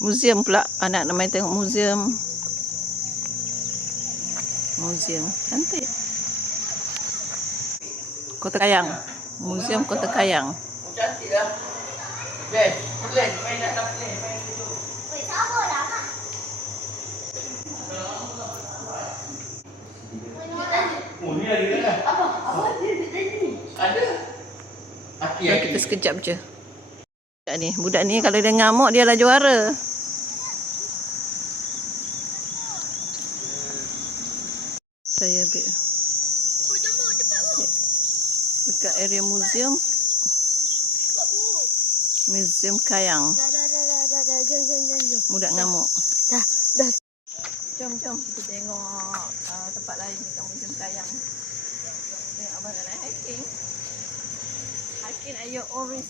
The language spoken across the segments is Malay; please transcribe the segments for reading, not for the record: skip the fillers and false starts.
Museum pula. Anak nak main tengok museum. Museum. Cantik. Kota Kayang. Museum Kota Kayang. Cantik lah. Best. Plan. Main nak plan. Main dulu. Wait, sabar lah, Kak. Oh, ni ada kan? Apa? Apa dia ni? Ada. Hati So, kita sekejap je. Budak ni kalau dia ngamuk dia lah juara. Saya ambil dekat area museum. Museum Kayang. Dah. Jom. Budak ngamuk. Dah. Jom kita tengok tempat lain dekat Museum Kayang. Tengok abang nak hiking. Hiking ayo Oris.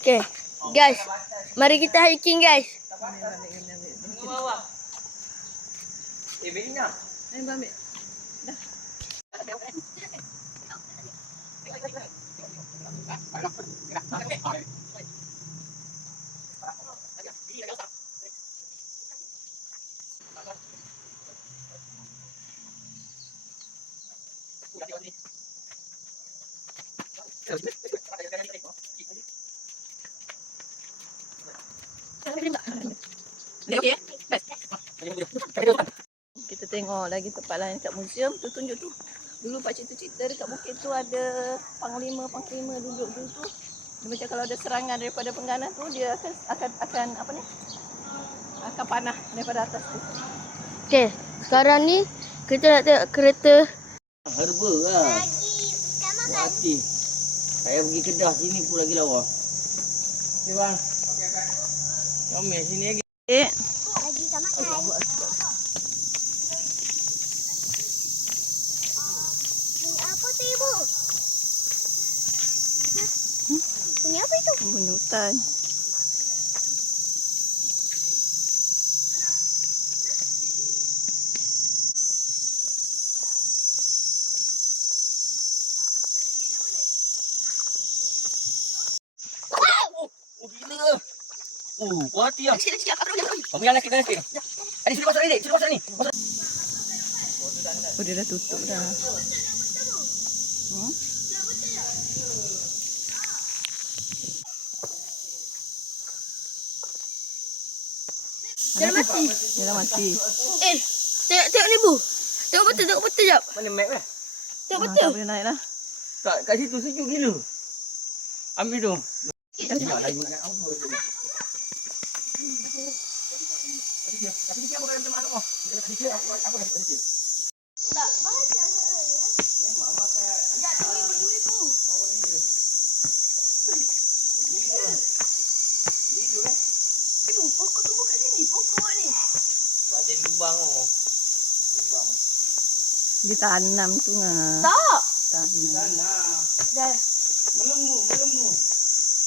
Okay, guys. Mari kita hiking, guys. Bina. Ni ambil. Dah. Okey. Kita tengok lagi tempat lain kat museum tu, tunjuk tu. Dulu pak cik tu cerita dekat bukit tu ada panglima duduk dulu tu. Dia macam kalau ada serangan daripada pengganas tu dia akan apa ni? Akan panah daripada atas tu. Okay, sekarang ni kita nak tengok kereta. Herba lah. Buat hati. Saya pergi Kedah sini pun lagi lawa. Okay bang. Comel sini lagi. Lagi tak makan. Apa tu ibu? Ini apa itu? Bunyi hutan. Oh gila. Buat hati lah. Kamu yang lelaki. Adik suruh masuk ni. Oh dia dah tutup dah. Dia dah mati. Dia dah mati. Tengok ni bu. Tengok betul jap. Mana map lah? Tengok Tak betul. boleh naik lah. Kat situ sejuk gila. Ambil tu. Tak baca ya. Memang makan. Ya, ibu. Ibu, pokok tumbuh kat sini. Pokok ni. Badan lubang oh. Lubang. Ditanam tu ngah. Tak. Tanam. Sana. Dah. Melembu.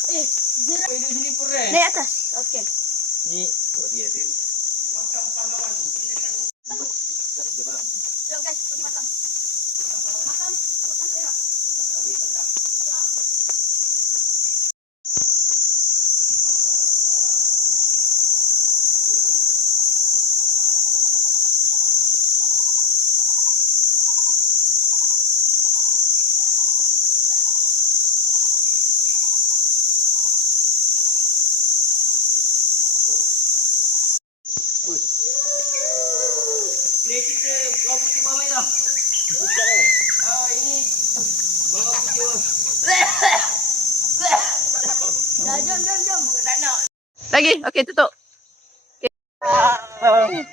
Gerak. Pergi sini peren. Naik atas. Okey. Ni. Dia. Makan pahlawan. Jom guys, pergi makan. Makan perak. Ni kita bawang putih bawang merah. Bukan ini bawang putih. Dah, jom. Tak nak. Lagi. Okey tutup. Okay.